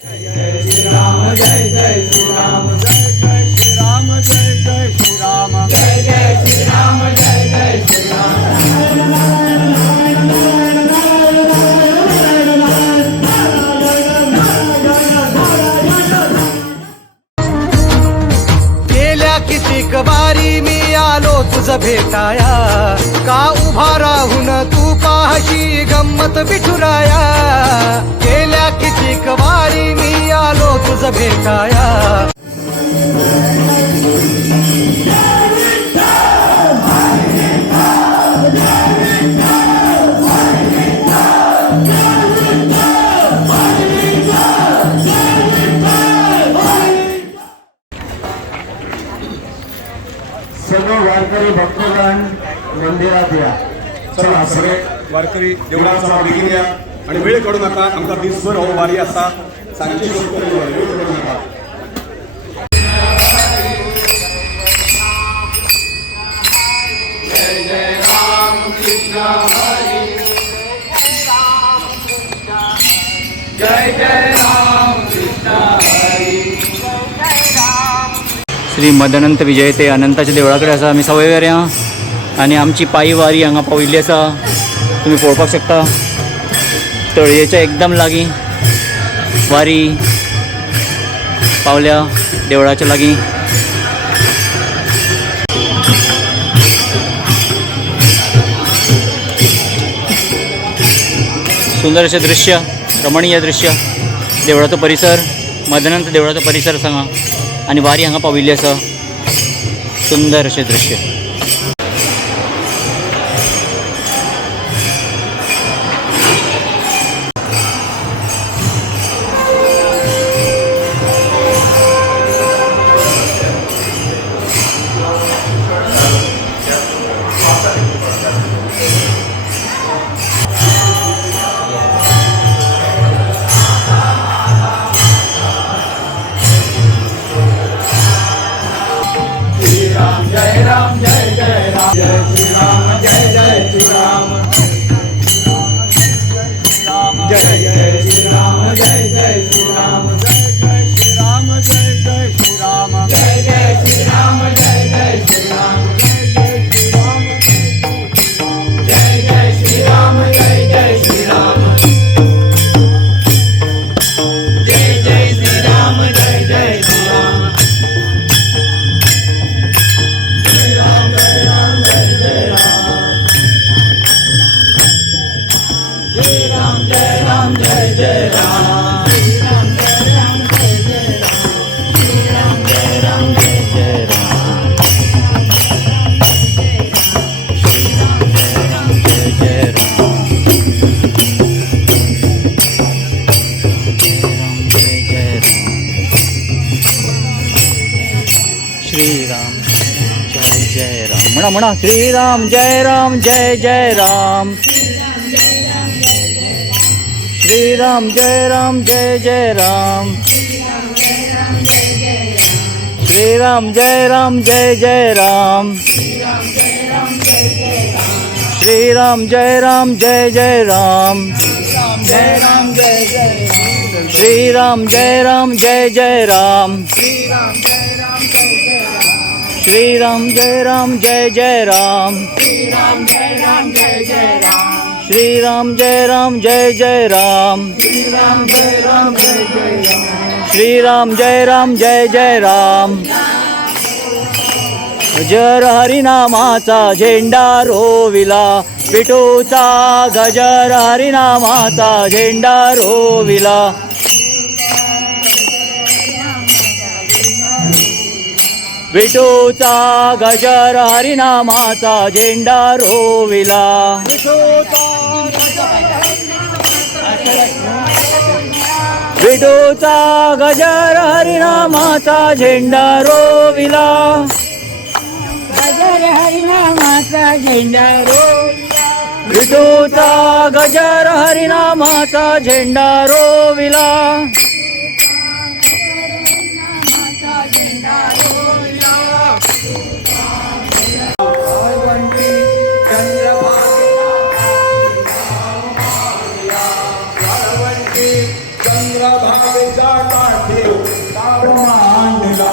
जय श्री राम जय जय श्री राम जय जय श्री राम जय जय श्री राम जय जय श्री राम जय जय श्री गेल्या कितीक वारी मी आलो तुझ भेटाया, का उभा राहून तू पाहशी गंमत विठुराया. गेल्या कितीक वारी मी आलो तुझ भेटाया. सर्व वारकरी भक्तगण मंदिरात या. चला सगळे वारकरी देवळाचा मागे घ्या आणि वेळ करू नका. आमचा दिसभर हो वारी असा सांगची वेळ करू नका. जय जय राम कृष्ण हरी जय जय राम कृष्ण हरी. श्री मदनंत विजय ते अनंताच्या देवळाकडे आसा आमी सवय या आणि आमची पायी वारी हांगा पाविल्ली आसा. तुम्ही पळोवपाक शकता तळयेच्या एकदम लागीं वारी पावल्या देवळाच्या लागीं. सुंदर अशें दृश्य, रमणीय दृश्य, देवळाचो परिसर, मदनंत देवळाचो परिसर सांगा आणि वारी हांगा पाविल्ली आसा. सुंदर अशें दृश्य. जय राम जय जय राम जय श्री राम जय जय श्री राम जय जय श्री राम जय जय श्री राम जय जय श्री राम जय जय श्री राम जय जय श्री राम जय जय श्री राम जय जय श्री राम जय जय श्री राम जय जय श्री राम जय जय श्री राम. श्रीराम जय जय राम म्हणा म्हणा. श्रीराम जय राम जय जय राम. श्रीराम जय राम जय जय राम. श्रीराम जय राम जय जय राम. श्रीराम जय राम जय जय राम. जय राम जय जय राम. श्रीराम जय राम जय जय राम. श्रीराम जय राम जय जय राम. श्रीराम जय राम जय जय राम. श्रीराम जय राम जय जय राम. श्रीराम जय राम जय जय राम. श्रीराम जय राम जय जय राम. गजर हरिनामाचा झेंडा रोविला विठूचा. गजर हरिनामाचा झेंडा रोविला. विठूचा गजर हरिनामाचा झेंडा रोविला. विठूचा गजर हरिनामाचा झेंडा रोविला. गजर हरिनामाचा झेंडा रोविला. विठूचा गजर हरिनामाचा झेंडा रोविला. चंद्रभागेचा काठी ताळ मांडला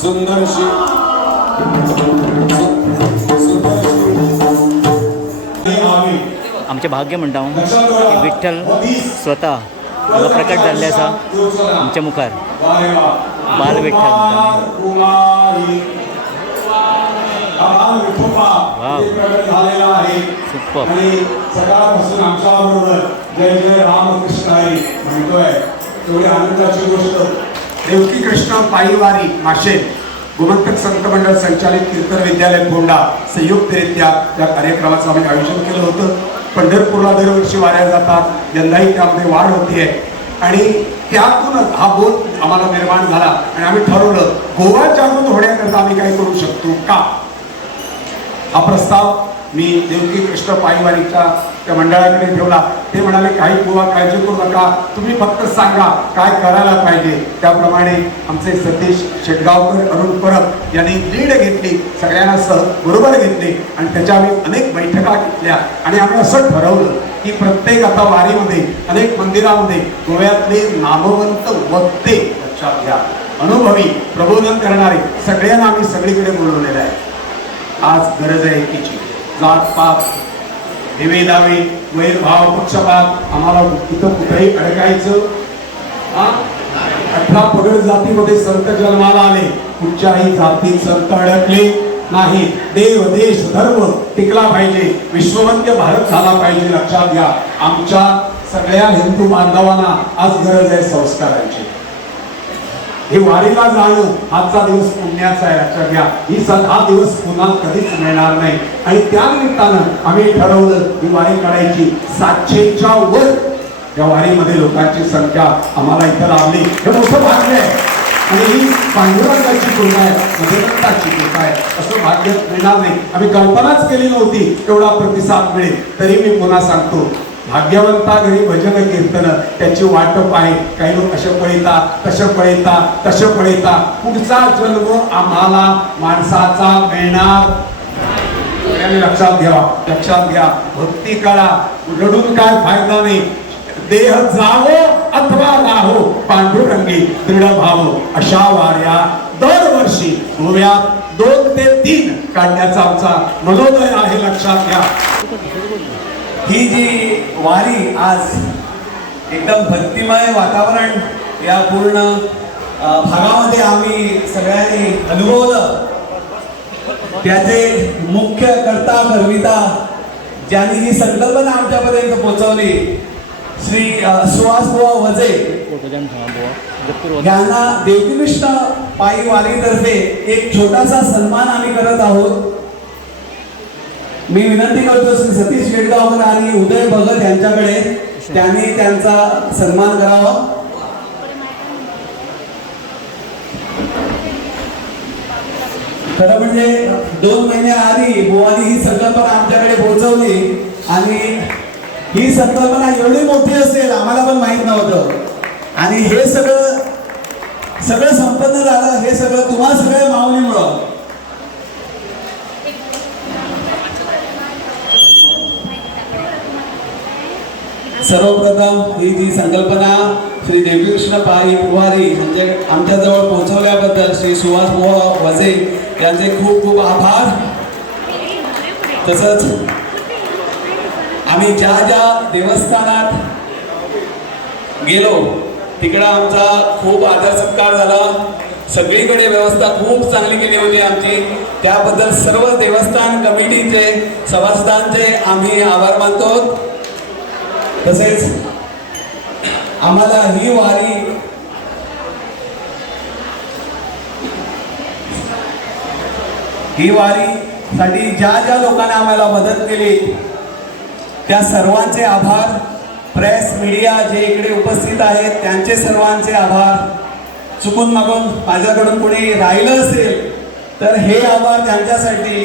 सुंदरशी आमचे भाग्य म्हणटा हांव की विठ्ठल स्वता हांगा प्रकट जाल्ले आसा आमच्या मुखार बाल विठ्ठल वाव सुपर सकाळपासून आमच्या बरोबर जय जय रामकृष्ण हरी म्हणतोय तेवढी आनंदाची गोष्ट. देवकी कृष्ण पायीवारी माशेल गोमंतक संत मंडळ संचालित कीर्तन विद्यालय फोंडा संयुक्तरित्या या कार्यक्रमाचं आम्ही आयोजन केलं होतं. पंढरपूरला दरवर्षी वाऱ्या जातात, यंदाही त्यामध्ये वाढ होतीये आणि त्यातूनच हा बोध आम्हाला निर्माण झाला आणि आम्ही ठरवलं गोवा जागृत होण्याकरता आम्ही काय करू शकतो का. हा प्रस्ताव मी देवकी कृष्ण पायीवारीच्या त्या मंडळाकडे ठेवला. ते म्हणाले काही गोवा काळजी करू नका, तुम्ही फक्त सांगा काय करायला पाहिजे. त्याप्रमाणे आमचे सतीश शेटगावकर अरुण परब यांनी लीड घेतली, सगळ्यांना बरोबर घेतले आणि त्याच्या आम्ही अनेक बैठका घेतल्या आणि आम्ही असं ठरवलं की प्रत्येक आता वारीमध्ये अनेक मंदिरामध्ये गोव्यातले नामवंत वक्ते लक्षात घ्या, अनुभवी प्रबोधन करणारे सगळ्यांना आम्ही सगळीकडे बोलवलेलं आहे. आज गरज आहे एकीची. जात पात विवेदावे वैरभाव पक्षपात आम्हाला इथं कुठेही अडकायचं. 18 पगड जातीमध्ये संत जन्माला आले, कुठच्याही जातीत संत अडकले नाही. देव देश धर्म टिकला पाहिजे, विश्ववंद्य भारत झाला पाहिजे. लक्षात घ्या आमच्या सगळ्या हिंदू बांधवांना आज गरज आहे संस्कारांची. हे वारीला जाणं आजचा दिवस पुण्याचा आहे. लक्षात घ्या हा दिवस पुन्हा कधीच मिळणार नाही आणि त्या निमित्तानं आम्ही ठरवलं ही वारी काढायची. 700च्या वर या वारीमध्ये लोकांची संख्या आम्हाला इथं लाभली. हे मोठं भाग्य आहे आणि ही पांडुरंगाची कृपा आहे, भगवंताची कृपा आहे. असं भाग्य मिळणार नाही. आम्ही कल्पनाच केली नव्हती एवढा प्रतिसाद मिळेल. तरी मी पुन्हा सांगतो भाग्यवंता घरी भजन कीर्तन त्याची वाटप आहे. काही लोक अशा पळीता तशा पळीता पुढचा जन्म आम्हाला माणसाचा मिळणार. लक्षात घ्या भक्ती करा, रडून काय फायदा नाही. देह जावो अथवा राहो पांडुरंगी दृढ भाव. अशा वाऱ्या दरवर्षी गोव्यात 2 ते 3 काढण्याचा आमचा मनोदय आहे. लक्षात घ्या ही जी वारी आज एकदम भक्तिमय वातावरण या पूर्ण भागामध्ये आम्ही सगळ्यांनी अनुभवलं. त्याचे मुख्य कर्ता करविता ज्यांनी ही संकल्पना आमच्यापर्यंत पोहोचवली श्री सुहास बुवा वजे यांना देवकी कृष्ण पायी वारीतर्फे एक छोटासा सन्मान आम्ही करत आहोत. मी विनंती करतो श्री सतीश शेटगावकर आणि उदय भगत यांच्याकडे त्यांनी त्यांचा सन्मान करावा. खरं म्हणजे 2 महिन्याआधी बुवानी ही संकल्पना आमच्याकडे पोहोचवली आणि ही संकल्पना एवढी मोठी असेल आम्हाला पण माहित नव्हतं. आणि हे सगळं संपन्न झालं, हे सगळं तुम्हा सगळ्या माऊलीमुळं. सर्वप्रथम ही जी संकल्पना श्री देवकृष्ण पायी पुवारी म्हणजे आमच्याजवळ पोहोचवल्याबद्दल श्री सुहास मोह वजे यांचे खूप खूप आभार. तसंच आम्ही ज्या ज्या देवस्थानात गेलो तिकडं आमचा खूप आदर सत्कार झाला. सगळीकडे व्यवस्था खूप चांगली केली होती आमची. त्याबद्दल सर्व देवस्थान कमिटीचे सभासदांचे आम्ही आभार मानतो. तसेच आम्हाला ही वारीसाठी ज्या ज्या लोकांनी आम्हाला मदत केली त्या सर्वांचे आभार. प्रेस मीडिया जे इकडे उपस्थित आहेत त्यांचे सर्वांचे आभार. चुकून मागून माझ्याकडून कोणी राहिलं असेल तर हे आभार त्यांच्यासाठी.